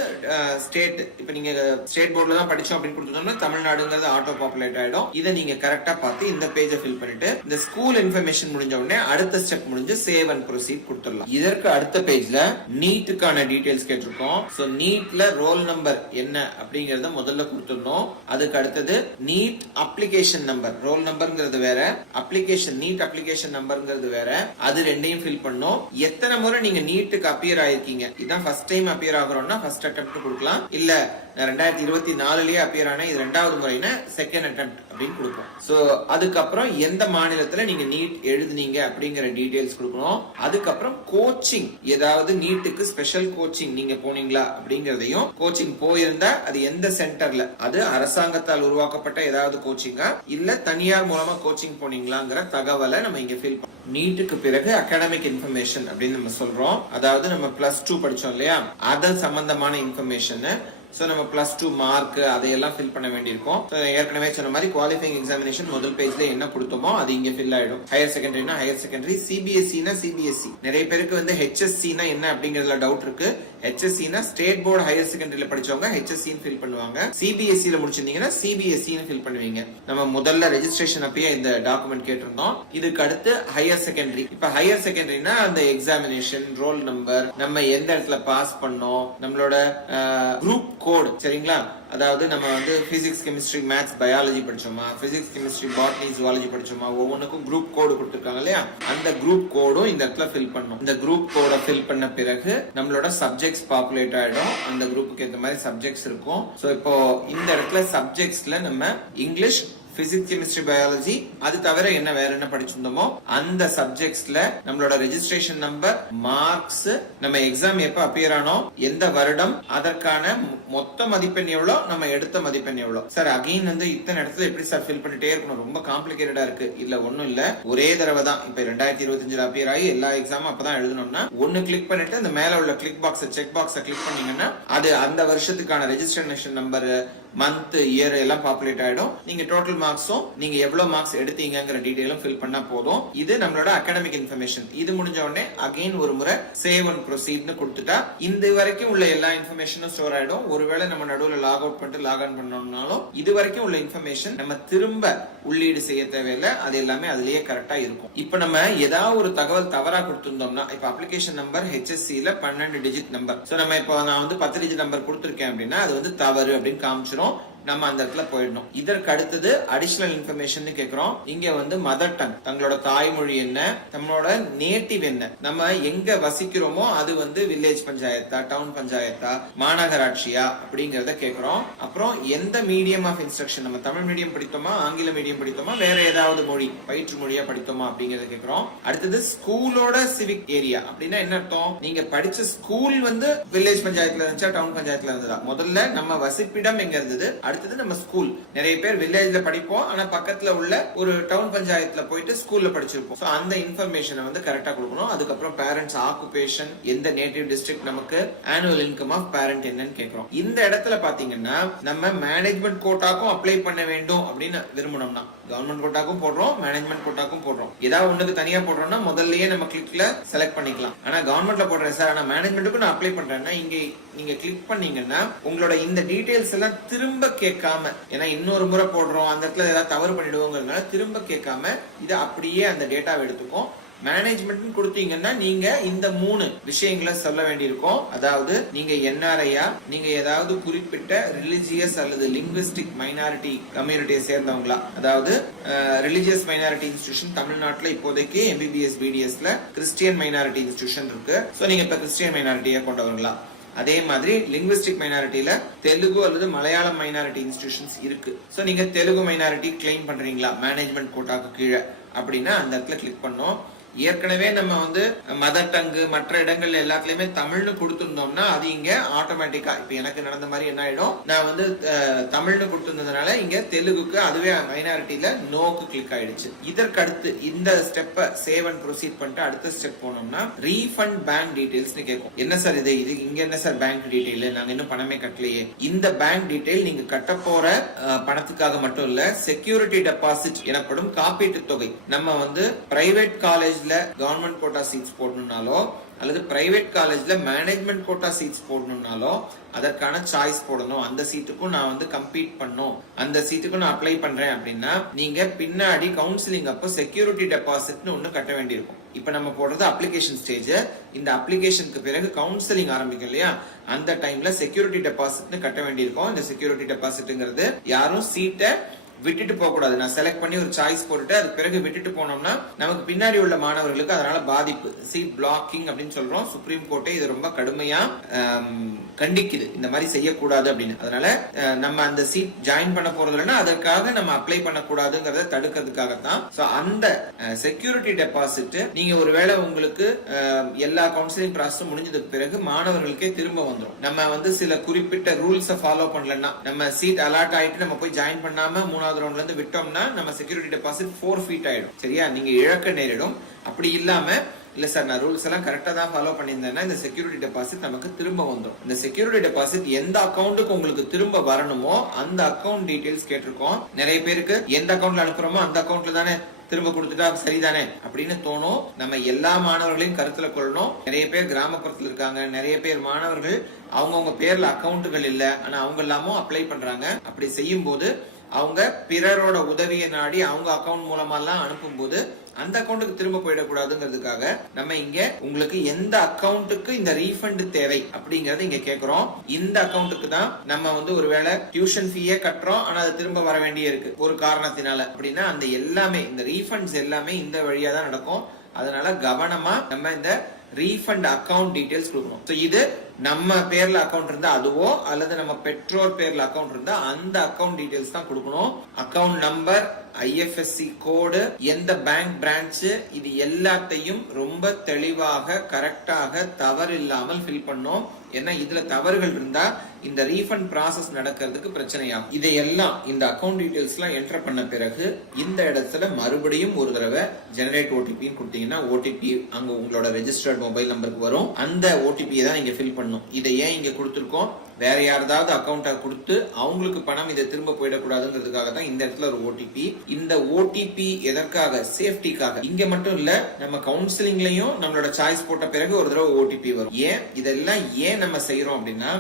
ஸ்டேட், இப்ப நீங்க ஸ்டேட் போர்ட்ல தான் படிச்சோம் அப்படின்னு கொடுத்தோம்னா தமிழ்நாடுங்கிறது ஆட்டோ பாப்புலேட் ஆயிடும். இதை நீங்க கரெக்டா பார்த்து இந்த பேஜை ஃபில் பண்ணிட்டு இந்த ஸ்கூல் இன்ஃபர்மேஷன் முடிஞ்ச உடனே அடுத்த ஸ்டெப் முடிஞ்சு சேவ் அண்ட் ப்ரொசீட் கொடுத்துடலாம். இதற்கு அடுத்த பேஜ்ல நீட்டுக்கான டீடைல்ஸ் கேட்டிருக்கோம். சோ நீட்ல ரோல் நம்பர் என்ன அப்படிங்கறத முதல்ல கொடுத்துடணும். அதுக்கு அடுத்தது நீட் அப்ளிகேஷன் நம்பர், ரோல் நம்பர்ங்கிறது வேற, அப்ளிகேஷன் நீட் அப்ளிகேஷன் நம்பர்ங்கிறது வேற. அது ரெண்டையும் ஃபில் பண்ணோம். எத்தனை முறை நீங்க நீட்டுக்கு அப்பியர் ஆயிருக்கீங்க, இதான் ஃபர்ஸ்ட் டைம் அப்பியர் ஆகுறோம்னா ஃபர்ஸ்ட் அட்டெம்ப்ட் கொடுக்கலாம். இல்ல 2024லயே அப்பியர் ஆனா இது ரெண்டாவது முறைனா செகண்ட் அட்டெம்ப்ட் அப்படின்னு கொடுப்போம். சோ அதுக்கப்புறம் எந்த மாநிலத்துல நீங்க நீட் எழுதுனீங்க அப்படிங்கிற டீடைல்ஸ் கொடுக்கணும். அதுக்கப்புறம் கோச்சிங், ஏதாவது நீட்டுக்கு ஸ்பெஷல் கோச்சிங் நீங்க போனீங்களா அப்படிங்கறதையும், கோச்சிங் போயிருந்தா அது எந்த சென்டர்ல, அது அரசாங்கத்தால் உருவாக்கப்பட்ட ஏதாவது கோச்சிங்கா இல்ல தனியார் மூலமா கோச்சிங் போனீங்களாங்கிற தகவலை நம்ம இங்க ஃபில் பண்ணோம். நீட்டுக்கு பிறகு அகாடமிக் இன்ஃபர்மேஷன் அப்படின்னு நம்ம சொல்றோம். அதாவது நம்ம +2 படிச்சோம் இல்லையா, அது சம்பந்தமான இன்ஃபர்மேஷன். சோ நம்ம +2 மார்க் அதையெல்லாம் ஃபில் பண்ண வேண்டியிருக்கும். ஏற்கனவே சொன்ன மாதிரி குவாலிஃபைங் எக்ஸாமினேஷன் முதல் பேஜ்ல என்ன கொடுத்தோமோ அது இங்க ஃபில் ஆயிடும். ஹையர் செகண்டரினா ஹையர் செகண்டரி, சிபிஎஸ்இனா சிபிஎஸ்இ. நிறைய பேருக்கு வந்து ஹெச்எஸ்சினா என்ன அப்படிங்கறதுல டவுட் இருக்கு. ஹெச்எஸ்சினா ஸ்டேட் போர்டு ஹையர் செகண்டரியில படிச்சவங்க ஹெச்எஸ்சின்னு ஃபில் பண்ணுவாங்க. சிபிஎஸ்இல முடிச்சிருந்தீங்கன்னா சிபிஎஸ்இன்னு ஃபில் பண்ணுவீங்க. நம்ம முதல்ல ரெஜிஸ்ட்ரேஷன் அப்பயே இந்த டாக்குமெண்ட் கேட்டிருந்தோம். இதுக்கு அடுத்து ஹையர் செகண்டரி. இப்ப ஹையர் செகண்டரினா அந்த எக்ஸாமினேஷன், ரோல் நம்பர், நம்ம எந்த இடத்துல பாஸ் பண்ணோம், நம்மளோட குரூப் கோட், சரிங்களா? அதாவது நம்ம வந்து பிசிக்ஸ், கெமிஸ்ட்ரி, மேத்ஸ், பயாலஜி படிச்சோமா, பிசிக்ஸ், கெமிஸ்ட்ரி, பாட்னி, ஜுவாலஜி படிச்சோமா, ஒவ்வொன்றுக்கும் குரூப் கோடு கொடுத்துருக்காங்க இல்லையா, அந்த குரூப் கோடும் இந்த இடத்துல ஃபில் பண்ணணும். இந்த குரூப் கோட ஃபில் பண்ண பிறகு நம்மளோட சப்ஜெக்ட்ஸ் பாப்புலேட் ஆயிடும். அந்த குரூப்புக்கு ஏற்ற மாதிரி சப்ஜெக்ட்ஸ் இருக்கும். சோ இப்போ இந்த இடத்துல சப்ஜெக்ட்ஸ்ல நம்ம இங்கிலீஷ், பிசிக்ஸ், கெமிஸ்ட்ரி, பயாலஜி, அது தவிர என்ன வேற என்ன படிச்சிருந்தோமோ அந்த சப்ஜெக்ட்ஸ்ல நம்மளோட ரெஜிஸ்ட்ரேஷன் நம்பர், மார்க்ஸ், நம்ம எக்ஸாம் எப்ப அப்பியர் ஆனோம், எந்த வருடம், அதற்கான மொத்த மதிப்பெண் எவ்வளவு, நம்ம எடுத்த மதிப்பெண் எவ்வளவு. சார் அகைன் வந்து இத்தனை இடத்துல எப்படி சார் ஃபில் பண்ணிட்டே இருக்கணும், ரொம்ப காம்ப்ளிகேட்டடா இருக்கு. இல்ல ஒண்ணும் இல்ல, ஒரே தடவை தான். இப்ப 2025 அப்பியர் ஆகி எல்லா எக்ஸாமும் அப்பதான் எழுதணும்னா ஒன்னு கிளிக் பண்ணிட்டு அந்த மேல உள்ள கிளிக் பாக்ஸ், செக் பாக்ஸை கிளிக் பண்ணீங்கன்னா அது அந்த வருஷத்துக்கான ரெஜிஸ்ட்ரேஷன் நம்பர், மந்த், இயர் எல்லாம் பாப்புலேட் ஆயிடும். நீங்க டோட்டல் மார்க்ஸும் நீங்க எவ்வளவு மார்க்ஸ் எடுத்தீங்கங்கிற டீடைலும் ஃபில் பண்ணா போதும். இது நம்மளோட அகாடமிக் இன்ஃபர்மேஷன். இது முடிஞ்ச உடனே அகைன் ஒரு முறை சேவ் அண்ட் ப்ரொசீட்னு கொடுத்துட்டா இந்த வரைக்கும் உள்ள எல்லா இன்ஃபர்மேஷனும் ஸ்டோர் ஆயிடும். ஒருவேளை நம்ம நடுவுல லாக் அவுட் பண்ணிட்டு லாக் ஆன் பண்ணோம்னாலும் இது வரைக்கும் உள்ள இன்ஃபர்மேஷன் நம்ம திரும்ப உள்ளீடு செய்ய தேவையில்லை. அது எல்லாமே அதுலயே கரெக்டா இருக்கும். இப்ப நம்ம ஏதாவது ஒரு தகவல் தவறா கொடுத்திருந்தோம்னா, இப்ப அப்ளிகேஷன் நம்பர் HSCல 12 டிஜிட் நம்பர், சோ நம்ம இப்போ நான் வந்து 10 டிஜிட் நம்பர் கொடுத்திருக்கேன் அப்படின்னா அது வந்து தவறு அப்படின்னு காமிச்சிரும். நம்ம அந்த இடத்துல போயிடணும். இதற்கு அடுத்தது அடிஷனல் இன்ஃபர்மேஷன் கேக்குறோம். இங்க வந்து மதர் டங், தங்களோட தாய்மொழி என்ன, நம்மளோட நேட்டிவ் என்ன, நம்ம எங்க வசிக்கிறோமோ அது வந்து வில்லேஜ் பஞ்சாயத்தா, டவுன் பஞ்சாயத்தா, மாநகராட்சியா அப்படிங்கறத கேக்குறோம். அப்புறம் எந்த மீடியம் ஆஃப் இன்ஸ்ட்ரக்ஷன், நம்ம தமிழ் மீடியம் படித்தோமா, ஆங்கில மீடியம் படித்தோமா, வேற ஏதாவது மொழி பயிற்று மொழியா படித்தோமா அப்படிங்கறத கேக்குறோம். அடுத்தது ஸ்கூலோட சிவிக் ஏரியா அப்படின்னா என்ன அர்த்தம், நீங்க படிச்ச ஸ்கூல் வந்து வில்லேஜ் பஞ்சாயத்துல இருந்துச்சா, டவுன் பஞ்சாயத்துல இருந்ததா. முதல்ல நம்ம வசிப்பிடம் எங்க இருந்தது, அடுத்தது நம்ம ஸ்கூல். நிறைய பேர் வில்லேஜ்ல படிப்போம், ஆனா பக்கத்துல உள்ள ஒரு டவுன் பஞ்சாயத்துல போயிட்டு ஸ்கூல்ல படிச்சிருப்போம். சோ அந்த இன்ஃபர்மேஷனை வந்து கரெக்டா கொடுக்கணும். அதுக்கப்புறம் பேரண்ட்ஸ் ஆக்குபேஷன், எந்த நேட்டிவ் டிஸ்ட்ரிக்ட், நமக்கு ஆனுவல் இன்கம் ஆஃப் பேரண்ட் என்னன்னு கேக்குறோம். இந்த இடத்துல பாத்தீங்கன்னா நம்ம மேனேஜ்மெண்ட் கோட்டாக்கும் அப்ளை பண்ண வேண்டும் அப்படின்னு விரும்பணும்னா கவர்மெண்ட் கோட்டாக்கும் போடுறோம், மேனேஜ்மெண்ட் கோட்டாக்கும் போடுறோம். ஏதாவது ஒண்ணுக்கு தனியா போடுறோம்னா முதல்லயே நம்ம கிளிக்ல செலக்ட் பண்ணிக்கலாம். ஆனா கவர்மெண்ட்ல போடுறேன் சார், ஆனா மேனேஜ்மெண்ட்டுக்கு நான் அப்ளை பண்றேன்னா இங்க நீங்க கிளிக் பண்ணீங்கன்னா உங்களோட இந்த டீடைல்ஸ் எல்லாம் திரும்ப கேட்காம, ஏன்னா இன்னொரு முறை போடுறோம் அந்த இடத்துல ஏதாவது தவறு பண்ணிடுவோங்கிறதுனால திரும்ப கேட்காம இதை அப்படியே அந்த டேட்டாவை எடுத்துக்கும். மேனேஜ்மெண்ட் கொடுத்தீங்கன்னா நீங்க இந்த 3 விஷயங்களை சொல்ல வேண்டியிருக்கும். அதாவது நீங்க என்ஆர்ஐயா, நீங்க ஏதாவது குறிப்பிட்ட ரிலிஜியஸ் அல்லது லிங்குவிஸ்டிக் மைனாரிட்டி கம்யூனிட்டியை சேர்ந்தவங்களா, அதாவது ரிலிஜியஸ் மைனாரிட்டி இன்ஸ்டிடியூஷன் தமிழ்நாட்டுல இப்போதைக்கு எம்பிபிஎஸ் பிடிஎஸ்ல கிறிஸ்டியன் மைனாரிட்டி இன்ஸ்டிடியூஷன் இருக்கு. சோ நீங்க இப்ப கிறிஸ்டியன் மைனாரிட்டியை கொண்டவங்களா. அதே மாதிரி லிங்குவிஸ்டிக் மைனாரிட்டியில தெலுங்கு அல்லது மலையாளம் மைனாரிட்டி இன்ஸ்டிடியூஷன்ஸ் இருக்கு. சோ நீங்க தெலுங்கு மைனாரிட்டி கிளைம் பண்றீங்களா மேனேஜ்மெண்ட் கோட்டாக்கு கீழே அப்படின்னா அந்த இடத்துல கிளிக் பண்ணோம். ஏற்கனவே நம்ம வந்து மதர் டங்கு மற்ற இடங்கள்ல எல்லாத்துலயுமே தமிழ்னு கொடுத்திருந்தோம்னா அது இங்க ஆட்டோமேட்டிக்கா இப்ப எனக்கு நடந்த மாதிரி என்ன ஆயிடும், நான் வந்து தமிழ்னு கொடுத்திருந்ததுனால இங்க தெலுங்குக்கு அதுவே மைனாரிட்டியில நோக்கு கிளிக் ஆயிடுச்சு. இதற்கு அடுத்து இந்த ஸ்டெப்பை சேவ் அண்ட் ப்ரொசீட் பண்ணிட்டு அடுத்த ஸ்டெப் போனோம்னா ரீஃபண்ட் பேங்க் டீடைல்ஸ் கேட்கும். என்ன சார் இது இங்க என்ன சார் பேங்க் டீடைல், நாங்க இன்னும் பணமே கட்டலையே. இந்த பேங்க் டீடைல் நீங்க கட்ட போற பணத்துக்காக மட்டும் இல்ல, செக்யூரிட்டி டெபாசிட் எனப்படும் காப்பீட்டு தொகை. நம்ம வந்து private college government quota seats போடணும்னாலோ அல்லது பிரைவேட் காலேஜ்ல மேனேஜ்மெண்ட் கோட்டா சீட்ஸ் போடணும்னாலோ அதற்கான சாய்ஸ் போடணும். அந்த சீட்டுக்கும் நான் வந்து கம்பீட் பண்ணும், அந்த சீட்டுக்கும் நான் அப்ளை பண்றேன் அப்படின்னா நீங்க பின்னாடி கவுன்சிலிங் அப்போ செக்யூரிட்டி டெபாசிட்னு ஒண்ணு கட்ட வேண்டியிருக்கும். இப்ப நம்ம போடுறது அப்ளிகேஷன் ஸ்டேஜ். இந்த அப்ளிகேஷனுக்கு பிறகு கவுன்சிலிங் ஆரம்பிக்கும் இல்லையா, அந்த டைம்ல செக்யூரிட்டி டெபாசிட்னு கட்ட வேண்டியிருக்கும். இந்த செக்யூரிட்டி டெபாசிட்ங்கிறது யாரும் சீட்டை விட்டுட்டு போக கூடாது. நான் செலக்ட் பண்ணி ஒரு சாய்ஸ் போட்டுட்டு அது பிறகு விட்டுட்டு போனோம்னா நமக்கு பின்னாடி உள்ள மாணவர்களுக்கு அதனால பாதிப்பு, சீட் பிளாக்கிங் அப்படின்னு சொல்றோம். சுப்ரீம் கோர்ட்டே இது ரொம்ப கடுமையா கண்டிக்குது, இந்த மாதிரி செய்யக்கூடாது அப்படின்னு. அதனால நம்ம அந்த சீட் ஜாயின் பண்ண போறது இல்லைன்னா அதற்காக நம்ம அப்ளை பண்ணக்கூடாதுங்கிறத தடுக்கிறதுக்காகத்தான். அந்த செக்யூரிட்டி டெபாசிட் நீங்க ஒருவேளை உங்களுக்கு எல்லா கவுன்சிலிங் ப்ராசஸும் முடிஞ்சதுக்கு பிறகு மாணவர்களுக்கே திரும்ப வந்துடும். நம்ம வந்து சில குறிப்பிட்ட ரூல்ஸை ஃபாலோ பண்ணலன்னா, நம்ம சீட் அலாட் ஆயிட்டு நம்ம போய் ஜாயின் பண்ணாம 3வது ரவுண்ட்ல இருந்து விட்டோம்னா நம்ம செக்யூரிட்டி டெபாசிட் ஃபோர்ஃபீட் ஆயிடும். சரியா, நீங்க இழக்க நேரிடும். அப்படி இல்லாம இல்ல சார் நான் ரூல்ஸ் எல்லாம் கரெக்டா தான் ஃபாலோ பண்ணியிருந்தேன்னா இந்த செக்யூரிட்டி டெபாசிட் நமக்கு திரும்ப வந்துடும். இந்த செக்யூரிட்டி டெபாசிட் எந்த அக்கௌண்ட்டுக்கு உங்களுக்கு திரும்ப வரணுமோ அந்த அக்கௌண்ட் டீடைல்ஸ் கேட்டிருக்கோம். நிறைய பேருக்கு எந்த அக்கௌண்ட்ல அனுப்புறோமோ அந்த அக்கௌண்ட்ல தானே திரும்ப கொடுத்துட்டா சரிதானே அப்படின்னு தோணும். நம்ம எல்லா மாணவர்களையும் கருத்துல கொள்ளணும். நிறைய பேர் கிராமப்புறத்துல இருக்காங்க, நிறைய பேர் மாணவர்கள் அவங்கவுங்க பேர்ல அக்கௌண்ட்டுகள் இல்ல, ஆனா அவங்க எல்லாமும் அப்ளை பண்றாங்க. அப்படி செய்யும் போது அவங்க பிறரோட உதவியை நாடி அவங்க அக்கௌண்ட் மூலமா எல்லாம் அனுப்பும் போது அந்த அக்கௌண்ட்டுக்கு திரும்ப போயிடக்கூடாதுங்கிறதுக்காக நம்ம இங்க உங்களுக்கு எந்த அக்கௌண்ட்டுக்கு இந்த ரீஃபண்ட் தேவை அப்படிங்கறத இங்க கேக்குறோம். இந்த அக்கௌண்ட்டுக்கு தான் நம்ம வந்து ஒருவேளை டியூஷன் ஃபீயே கட்டுறோம் ஆனா அது திரும்ப வர வேண்டிய இருக்கு ஒரு காரணத்தினால அப்படின்னா அந்த எல்லாமே இந்த ரீஃபண்ட்ஸ் எல்லாமே இந்த வழியா தான் நடக்கும். அதனால கவனமா நம்ம இந்த ரீஃபண்ட் அக்கவுண்ட் டீடைல்ஸ் கொடுக்கணும். இது நம்ம பேர்ல அக்கவுண்ட் இருந்தா அதுவோ அல்லது நம்ம பெற்றோர் பேர்ல அக்கவுண்ட் இருந்தா அந்த அக்கவுண்ட் டீடைல்ஸ் தான் கொடுக்கணும். அக்கவுண்ட் நம்பர், ஐஎஃப்எஸ்சி கோடு, எந்த பேங்க் பிரான்ச், இது எல்லாத்தையும் ரொம்ப தெளிவாக கரெக்டாக தவறு இல்லாமல் ஃபில் பண்ணோம். ஏன்னா இதுல தவறுகள் இருந்தா இந்த ரீஃபண்ட் ப்ராசஸ் நடக்கிறதுக்கு பிரச்சனையாகும். இதையெல்லாம் இந்த அக்கவுண்ட் டீடைல்ஸ் எல்லாம் என்டர் பண்ண பிறகு இந்த இடத்துல மறுபடியும் ஒரு தடவை ஜெனரேட் ஓடிபின்னு கொடுத்தீங்கன்னா ஓடிபி அங்க உங்களோட ரெஜிஸ்டர்ட் மொபைல் நம்பருக்கு வரும். அந்த ஓடிபியை தான் நீங்க ஃபில் பண்ணும். இதை ஏன் இங்க கொடுத்திருக்கோம், வேற யாராவது அக்கௌண்ட்டை கொடுத்து அவங்களுக்கு பணம் இதை திரும்ப போயிடக்கூடாதுங்கிறதுக்காக தான் இந்த இடத்துல ஒரு ஓடிபி. இந்த ஓடிபி எதற்காக, சேஃப்டிக்காக. இங்க மட்டும் இல்ல நம்ம கவுன்சிலிங்லயும் நம்மளோட சாய்ஸ் போட்ட பிறகு ஒரு தடவை ஓடிபி வரும். ஏன் இதெல்லாம் ஏன் நம்ம செய்யறோம் அப்படின்னா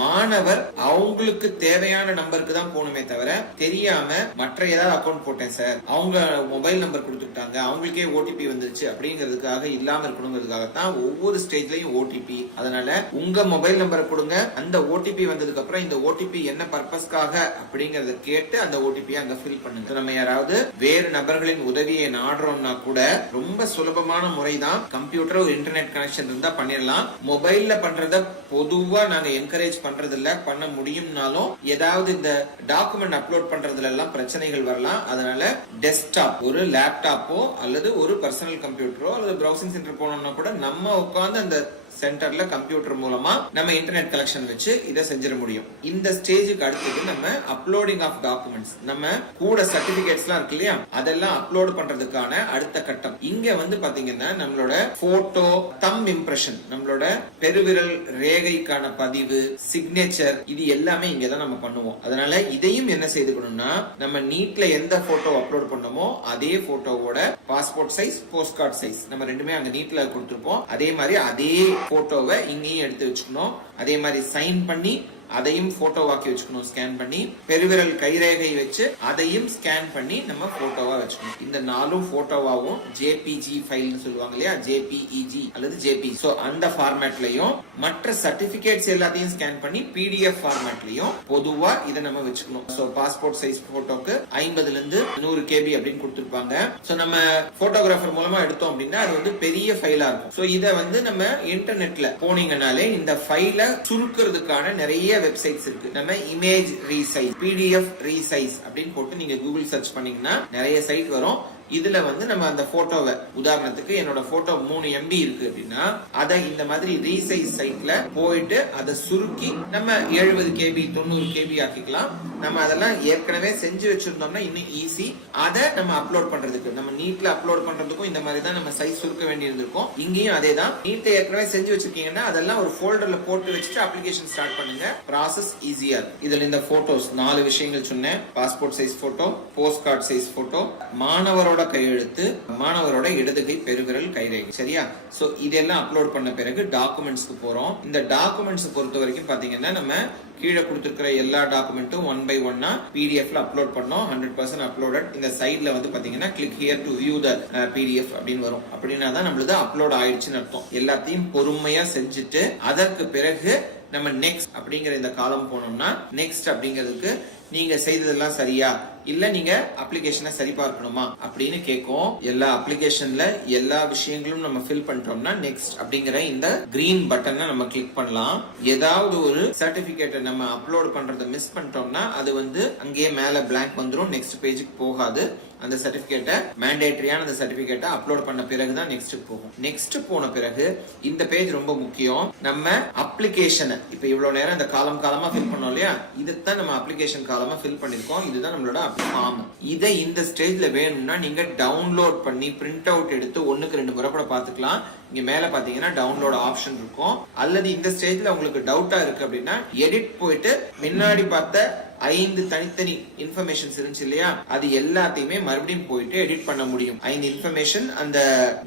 மாணவர் அவங்களுக்கு தேவையான நம்பருக்கு தான் போகணுமே தவிர தெரியாம மற்ற ஏதாவது அக்கௌண்ட் போட்டேன் சார் அவங்க மொபைல் நம்பர் கொடுத்துட்டாங்க அவங்களுக்கே ஓடிபி வந்துருச்சு அப்படிங்கிறதுக்காக இல்லாம இருக்கணுங்கிறதுக்காக தான் ஒவ்வொரு ஸ்டேஜ்லயும் ஓடிபி. அதனால உங்க மொபைல் நம்பரை கொடுங்க, அந்த ஓடிபி வந்ததுக்கு அப்புறம் இந்த ஓடிபி என்ன பர்பஸ்க்காக அப்படிங்கறத கேட்டு அந்த ஓடிபி அங்க ஃபில் பண்ணுங்க. நம்ம யாராவது வேறு நபர்களின் உதவியை நாடுறோம்னா கூட ரொம்ப சுலபமான முறை தான். கம்ப்யூட்டர் ஒரு இன்டர்நெட் கனெக்ஷன் இருந்தா பண்ணிடலாம். மொபைல்ல பண்றத பொதுவா நாங்க என்கரேஜ் பண்றது இல்ல, பண்ண முடியும்னாலும் ஏதாவது இந்த டாக்குமெண்ட் அப்லோட் பண்றதுல எல்லாம் பிரச்சனைகள் வரலாம். அதனால டெஸ்க்டாப், ஒரு லேப்டாப்போ அல்லது ஒரு பர்சனல் கம்ப்யூட்டரோ அல்லது பிரவுசிங் சென்டர் போனோம்னா கூட நம்ம உட்கார்ந்து அந்த சென்டர்ல கம்ப்யூட்டர் மூலமா நம்ம இன்டர்நெட் கனெக்ஷன் வச்சு இதை செஞ்சிட முடியும். இந்த ஸ்டேஜுக்கு அடுத்தது நம்ம அப்லோடிங் ஆஃப் டாக்குமெண்ட்ஸ், நம்ம கூட சர்டிபிகேட்ஸ் எல்லாம் இருக்கு இல்லையா, அதெல்லாம் அப்லோட் பண்றதுக்கான அடுத்த கட்டம். இங்க வந்து பாத்தீங்கன்னா நம்மளோட போட்டோ, தம் இம்ப்ரெஷன், நம்மளோட பெருவிரல் ரேகைக்கான பதிவு, சிக்னேச்சர், இது எல்லாமே இங்க தான் நம்ம பண்ணுவோம். அதனால இதையும் என்ன செய்துக்கணும்னா நம்ம நீட்ல எந்த போட்டோ அப்லோட் பண்ணோமோ அதே போட்டோவோட passport size, post card size நம்ம ரெண்டுமே அங்க நீட்ல கொடுத்திருப்போம். அதே மாதிரி அதே போட்டோவை இங்கேயும் எடுத்து வச்சுக்கணும். அதே மாதிரி சைன் பண்ணி அதையும் போட்டோவாக்கி வச்சுக்கணும் ஸ்கேன் பண்ணி. பெருவிரல் கைரேகை வச்சு அதையும் ஸ்கேன் பண்ணி நம்ம போட்டோவா வச்சுக்கணும். இந்த 4 போட்டோவாவும் ஜேபிஜி ஃபைல்னு சொல்லுவாங்க இல்லையா, ஜேபிஇஜி அல்லது ஜேபிஜி, சோ அந்த ஃபார்மேட்லயும் மற்ற சர்டிபிகேட்ஸ் எல்லாத்தையும் ஸ்கேன் பண்ணி பிடிஎஃப் ஃபார்மேட்லயும் பொதுவா இதை நம்ம வச்சுக்கணும். சோ பாஸ்போர்ட் சைஸ் போட்டோக்கு 50 ல இருந்து 100 KB அப்படின்னு கொடுத்திருப்பாங்க. சோ நம்ம போட்டோகிராஃபர் மூலமா எடுத்தோம் அப்படின்னா அது வந்து பெரிய ஃபைலா இருக்கும். சோ இத வந்து நம்ம இன்டர்நெட்ல போனீங்கனாலே இந்த ஃபைல சுருக்கிறதுக்கான நிறைய வெப்சைட்ஸ் இருக்கு. நம்ம இமேஜ் ரீசைஸ், பிடிஎஃப் ரீசைஸ் அப்படின்னு போட்டு நீங்க கூகுள் சர்ச் பண்ணீங்கன்னா நிறைய சைட் வரும். இதுல வந்து நம்ம அந்த போட்டோவை, உதாரணத்துக்கு என்னோட போட்டோ 3 MB இருக்கு அப்படின்னா அதை இந்த மாதிரி ரீசைஸ் சைட்ல போயிட்டு அதை சுருக்கி நம்ம 70 KB 90 KB ஆக்கிக்கலாம். நம்ம அதெல்லாம் ஏற்கனவே செஞ்சு வச்சிருந்தோம்னா இன்னும் ஈஸி. அதை நம்ம அப்லோட் பண்றதுக்கு, நம்ம நீட்ல அப்லோட் பண்றதுக்கும் இந்த மாதிரி தான் நம்ம சைஸ் சுருக்க வேண்டி இருந்திருக்கும். இங்கேயும் அதே தான். நீட்டை ஏற்கனவே செஞ்சு வச்சிருக்கீங்கன்னா அதெல்லாம் ஒரு ஃபோல்டர்ல போட்டு வச்சுட்டு அப்ளிகேஷன் ஸ்டார்ட் பண்ணுங்க. ப்ராசஸ் ஈஸியா இருக்கும். இதுல இந்த போட்டோஸ் 4 விஷயங்கள் சொன்னேன். Passport size photo, post card size photo, மாணவரோட கையெழுத்து, மாணவரோட இடதுகை பெருவிரல் கைரேகை. சரியா? சோ இதெல்லாம் அப்லோட் பண்ண பிறகு டாக்குமெண்ட்ஸ்க்கு போறோம். இந்த டாக்குமெண்ட்ஸ் பொறுத்த வரைக்கும் பாத்தீங்கன்னா நம்ம கீழே கொடுத்திருக்கிற எல்லா டாக்குமெண்ட்டும் 1 by 1 பிடிஎஃப்ல அப்லோட் பண்ணோம். 100% அப்லோடட். இந்த சைட்ல வந்து பாத்தீங்கன்னா click here to view the PDF அப்படின்னு வரும். அப்படின்னா தான் நம்மளுது அப்லோட் ஆயிடுச்சுன்னு அர்த்தம். எல்லாத்தையும் பொறுமையா செஞ்சுட்டு அதற்கு பிறகு நம்ம நெக்ஸ்ட் அப்படிங்கிற இந்த காலம் போனோம்னா, நெக்ஸ்ட் அப்படிங்கிறதுக்கு நீங்க செய்ததெல்லாம் சரியா இல்ல நீங்க அப்ளிகேஷனை சரி பார்க்கணுமா அப்படின்னு கேட்கும். எல்லா அப்ளிகேஷன்ல எல்லா விஷயங்களும் நம்ம ஃபில் பண்ணிட்டோம்னா நெக்ஸ்ட் அப்படிங்கிற இந்த கிரீன் பட்டனை நம்ம கிளிக் பண்ணலாம். ஏதாவது ஒரு சர்டிபிகேட்டை நம்ம அப்லோட் பண்றதை மிஸ் பண்ணிட்டோம்னா அது வந்து அங்கேயே மேல பிளாங்க் வந்துடும், நெக்ஸ்ட் பேஜுக்கு போகாது. அந்த சர்டிபிகேட்டை, மேண்டேட்டரியான அந்த சர்டிபிகேட்டை அப்லோட் பண்ண பிறகுதான் நெக்ஸ்ட் போகும். நெக்ஸ்ட் போன பிறகு இந்த பேஜ் ரொம்ப முக்கியம். நம்ம அப்ளிகேஷனை இப்ப இவ்வளவு நேரம் இந்த காலமா ஃபில் பண்ணோம் இல்லையா, இதுதான் நம்ம அப்ளிகேஷன் காலமா ஃபில் பண்ணிருக்கோம். இதுதான் நம்மளோட ஃபார்ம். இதை இந்த ஸ்டேஜ்ல வேணும்னா நீங்க டவுன்லோட் பண்ணி பிரிண்ட் அவுட் எடுத்து 1க்கு 2 முறை கூட பாத்துக்கலாம். இங்க மேல பாத்தீங்கன்னா டவுன்லோட் ஆப்ஷன் இருக்கும். அல்லது இந்த ஸ்டேஜ்ல உங்களுக்கு டவுட்டா இருக்கு அப்படின்னா எடிட் போயிட்டு முன்னாடி பார்த்த 5 தனித்தனி இன்ஃபர்மேஷன்ஸ் இருந்துச்சு இல்லையா, அது எல்லாத்தையுமே மறுபடியும் போயிட்டு எடிட் பண்ண முடியும். 5 இன்ஃபர்மேஷன், அந்த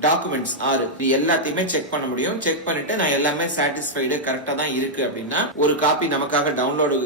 டாக்குமெண்ட்ஸ் 6, இது எல்லாத்தையுமே செக் பண்ண முடியும். செக் பண்ணிட்டு நான் எல்லாமே சாட்டிஸ்ஃபைடு கரெக்டா தான் இருக்கு அப்படின்னா ஒரு காப்பி நமக்காக டவுன்லோடு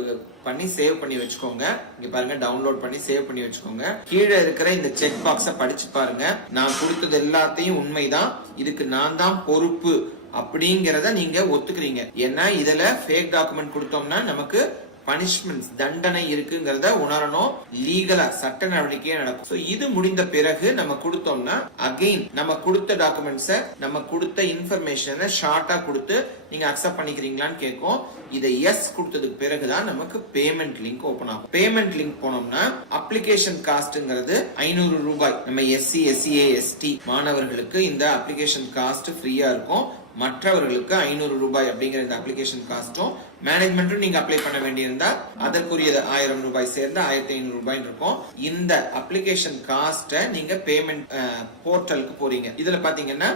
பண்ணி சேவ் பண்ணி வச்சுக்கோங்க. இங்க பாருங்க, டவுன்லோட் பண்ணி சேவ் பண்ணி வச்சுக்கோங்க. கீழே இருக்கிற இந்த செக் பாக்ஸ படிச்சு பாருங்க. நான் கொடுத்தது எல்லாத்தையும் உண்மைதான், இதுக்கு நான் தான் பொறுப்பு அப்படிங்கறத நீங்க ஒத்துக்கிறீங்க. ஏன்னா இதுல ஃபேக் டாக்குமெண்ட் கொடுத்தோம்னா நமக்கு பனிஷ்மெண்ட், தண்டனை இருக்குங்கிறத உணரணும். லீகலா சட்ட நடவடிக்கையே நடக்கும். சோ இது முடிந்த பிறகு நம்ம கொடுத்தோம்னா அகைன் நம்ம கொடுத்த டாக்குமெண்ட்ஸை, நம்ம கொடுத்த இன்ஃபர்மேஷனை ஷார்ட்டா கொடுத்து நீங்க அக்செப்ட் பண்ணிக்கிறீங்களான்னு கேட்கும். இதை எஸ் கொடுத்ததுக்கு பிறகுதான் நமக்கு பேமெண்ட் லிங்க் ஓபன் ஆகும். பேமெண்ட் லிங்க் போனோம்னா அப்ளிகேஷன் காஸ்ட்ங்கிறது 500 ரூபாய். நம்ம SC SCA ST மாணவர்களுக்கு இந்த அப்ளிகேஷன் காஸ்ட் ஃப்ரீயா இருக்கும். மற்றவர்களுக்கு 500 ரூபாய் அப்படிங்கிற இந்த அப்ளிகேஷன் காஸ்டும் மேனேஜ்மெண்ட்டும் நீங்க அப்ளை பண்ண வேண்டியிருந்தா அதற்குரிய 1000 ரூபாய் சேர்ந்து 1500 ரூபாய் இருக்கும். இந்த அப்ளிகேஷன் காஸ்ட நீங்க பேமெண்ட் போர்ட்டலுக்கு போறீங்க. இதுல பாத்தீங்கன்னா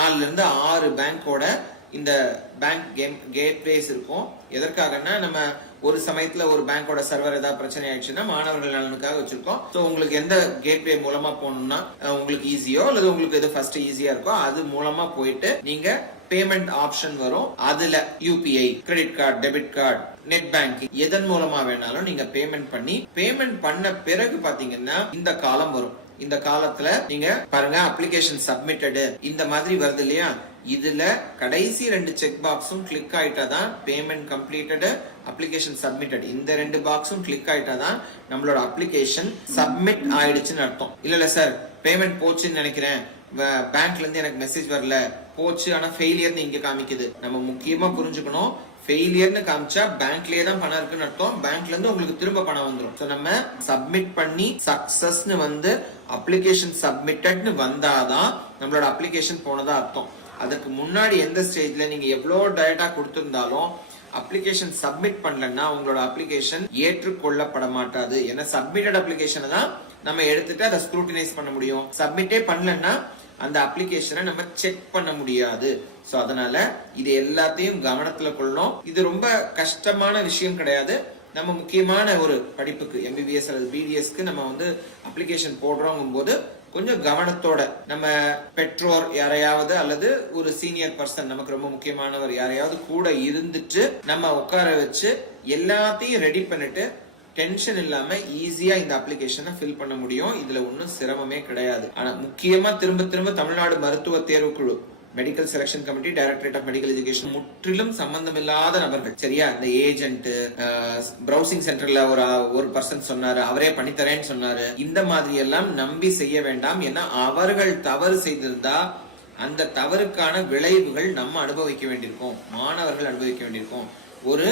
4 ல இருந்து 6 பேங்கோட இந்த பேங்க் கேட்வேஸ் இருக்கும். எதற்காகனா நம்ம ஒரு சமயத்துல ஒரு பேங்கோட சர்வர் ஏதாவது பிரச்சனை ஆயிடுச்சுன்னா மாணவர்கள் நலனுக்காக வச்சிருக்கோம். சோ உங்களுக்கு எந்த கேட்வே மூலமா போகணும்னா உங்களுக்கு ஈஸியோ அல்லது உங்களுக்கு எது ஃபர்ஸ்ட் ஈஸியா இருக்கோ அது மூலமா போயிட்டு நீங்க பேமெண்ட் ஆப்ஷன் வரும். அதுல UPI, credit card, debit card, net banking எதன் மூலமா வேணாலும் நீங்க பேமெண்ட் பண்ணி, பேமெண்ட் பண்ண பிறகு பாத்தீங்கன்னா இந்த காலம் வரும். இந்த காலத்துல நீங்க பாருங்க, அப்ளிகேஷன் சப்மிட்டட் இந்த மாதிரி வருது இல்லையா, இதுல கடைசி 2 செக் பாக்ஸும் கிளிக் ஆயிட்டாதான் பேமெண்ட் கம்ப்ளீட்டட், அப்ளிகேஷன் சப்மிட்டட் இந்த 2 பாக்ஸும் கிளிக் ஆயிட்டாதான் நம்மளோட அப்ளிகேஷன் சப்மிட் ஆயிடுச்சுன்னு அர்த்தம். இல்ல சார் பேமெண்ட் போச்சுன்னு நினைக்கிறேன், பேங்க்ல இருந்து எனக்கு மெசேஜ் வரல, போச்சு ஆனா ஃபெயிலியர்னு இங்க காமிக்குது. நம்ம முக்கியமா புரிஞ்சுக்கணும், ஃபெயிலியர்னு காமிச்சா பேங்க்லயே தான் பணம் இருக்குன்னு அர்த்தம். பேங்க்ல இருந்து உங்களுக்கு திரும்ப பணம் வந்துடும். சோ நம்ம சப்மிட் பண்ணி சக்சஸ்னு வந்து அப்ளிகேஷன் சப்மிட்டட்னு வந்தாதான் நம்மளோட அப்ளிகேஷன் போனதா அர்த்தம். அதுக்கு முன்னாடி எந்த ஸ்டேஜ்ல நீங்க எவ்வளவு டேட்டா கொடுத்திருந்தாலும் அப்ளிகேஷன் சப்மிட் பண்ணலன்னா உங்களோட அப்ளிகேஷன் ஏற்றுக்கொள்ளப்பட மாட்டாது. ஏன்னா சப்மிட்டட் அப்ளிகேஷனை தான் நம்ம எடுத்துட்டு அதை ஸ்க்ரூட்டினைஸ் பண்ண முடியும். சப்மிட்டே பண்ணலன்னா அந்த அப்ளிகேஷனை நம்ம செக் பண்ண முடியாது. சோ அதனால இது எல்லாத்தையும் கவனத்துல கொள்ளணும். இது ரொம்ப கஷ்டமான விஷயம் கிடையாது. நம்ம முக்கியமான ஒரு படிப்புக்கு MBBS அல்லது BDSக்கு நம்ம வந்து அப்ளிகேஷன் போடுறோங்கும் போது கொஞ்சம் கவனத்தோட நம்ம பெற்றோர் யாரையாவது அல்லது ஒரு சீனியர் பர்சன் நமக்கு ரொம்ப முக்கியமானவர் யாரையாவது கூட இருந்துட்டு நம்ம உட்கார வச்சு எல்லாத்தையும் ரெடி பண்ணிட்டு டென்ஷன் இல்லாம ஈஸியா இந்த அப்ளிகேஷனை ஃபில் பண்ண முடியும். இதுல ஒன்றும் சிரமமே கிடையாது. ஆனா முக்கியமா திரும்ப திரும்ப தமிழ்நாடு மருத்துவ தேர்வு குழு, medical selection committee, directorate of medical education முற்றிலும் சம்பந்தம் இல்லாத நபர்கள், சரியா? இந்த ஏஜென்ட், பிரவுசிங் சென்டர்ல ஒரு பர்சன் சொன்னாரு, அவரே பண்ணித்தரேன்னு சொன்னாரு, இந்த மாதிரி எல்லாம் நம்பி செய்ய வேண்டாம். ஏன்னா அவர்கள் தவறு செய்திருந்தா அந்த தவறுக்கான விளைவுகள் நம்ம அனுபவிக்க வேண்டியிருக்கும், மாணவர்கள் அனுபவிக்க வேண்டியிருக்கும். ஒரு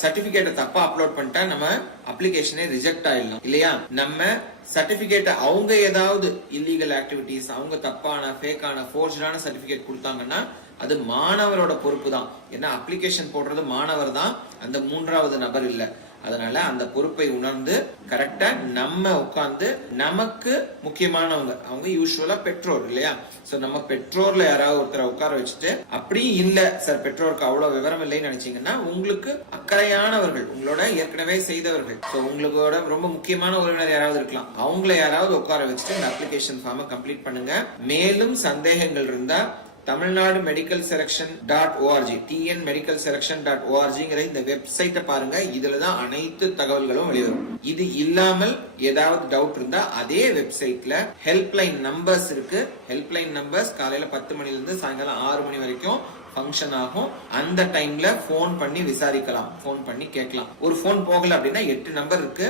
சர்டிபிகேட்டை தப்பா அப்லோட் பண்ணிட்டா நம்ம அப்ளிகேஷனே ரிஜெக்ட் ஆயிடலாம் இல்லையா? நம்ம சர்டிபிகேட்டை அவங்க ஏதாவது இல்லீகல் ஆக்டிவிட்டிஸ், அவங்க தப்பான ஃபேக்கான ஃபோர்ஜரான சர்டிபிகேட் கொடுத்தாங்கன்னா அது மாணவரோட பொறுப்பு தான். ஏன்னா அப்ளிகேஷன் போடுறது மாணவர் தான், அந்த மூன்றாவது நபர் இல்லை. அதனால அந்த பொறுப்பை உணர்ந்து கரெக்டா நம்ம உட்கார்ந்து, நமக்கு முக்கியமானவங்க அவங்க யூஸ்வலா பெற்றோர் இல்லையா? சோ நம்ம பெற்றோர்ல யாராவது ஒருத்தரை உட்கார வச்சுட்டு, அப்படியும் இல்ல சார் பெற்றோருக்கு அவ்வளவு விவரம் இல்லைன்னு நினைச்சீங்கன்னா உங்களுக்கு அக்கறையானவர்கள், உங்களோட ஏற்கனவே செய்தவர்கள், சோ உங்களோட ரொம்ப முக்கியமான உறவினர் யாராவது இருக்கலாம், அவங்கள யாராவது உட்கார வச்சுட்டு இந்த அப்ளிகேஷன் ஃபார்மை கம்ப்ளீட் பண்ணுங்க. மேலும் சந்தேகங்கள் இருந்தா Tamil Nadu medical selection .org TN medical selection .orgங்கிற இந்த வெப்சைட்டை பாருங்க. இதுலதான் அனைத்து தகவல்களும் வெளிவரும். இது இல்லாமல் ஏதாவது டவுட் இருந்தா அதே வெப்சைட்ல ஹெல்ப்லைன் நம்பர்ஸ் இருக்கு. ஹெல்ப்லைன் நம்பர்ஸ் காலையில 10 மணில இருந்து சாயங்காலம் 6 மணி வரைக்கும் ஃபங்க்ஷன் ஆகும். அந்த டைம்ல போன் பண்ணி விசாரிக்கலாம், போன் பண்ணி கேட்கலாம். ஒரு போன் போகல அப்படின்னா 8 நம்பர் இருக்கு.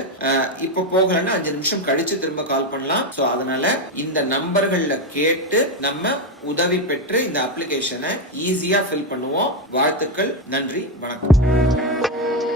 இப்ப போகலன்னா 5 நிமிஷம் கழிச்சு திரும்ப கால் பண்ணலாம். சோ அதனால இந்த நம்பர்கள்ல கேட்டு நம்ம உதவி பெற்று இந்த அப்ளிகேஷனை ஈஸியா ஃபில் பண்ணுவோம். வாழ்த்துக்கள், நன்றி, வணக்கம்.